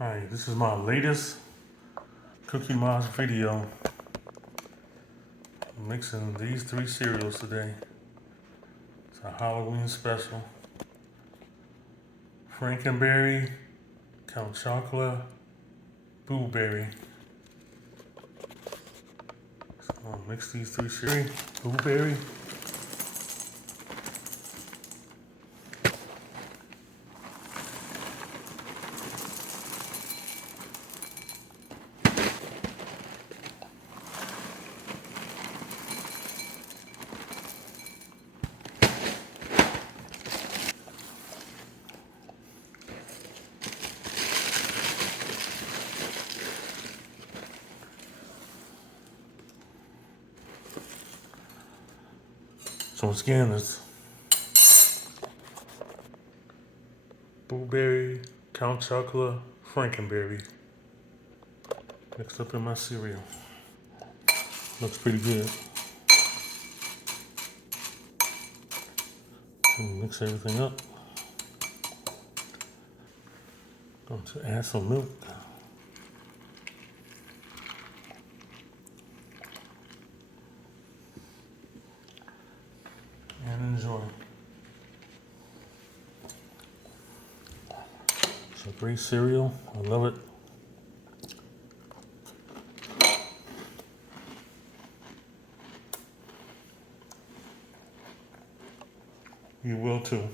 Hi, this is my latest Cookie Monster video. I'm mixing these 3 cereals today. It's a Halloween special. Frankenberry, Count Chocula, Blueberry. So I'll mix these 3 cereals. Blueberry. So once again, it's Blueberry, Count Chocula, Frankenberry mixed up in my cereal. Looks pretty good. Mix everything up. Going to add some milk. And enjoy. It's a great cereal. I love it. You will too.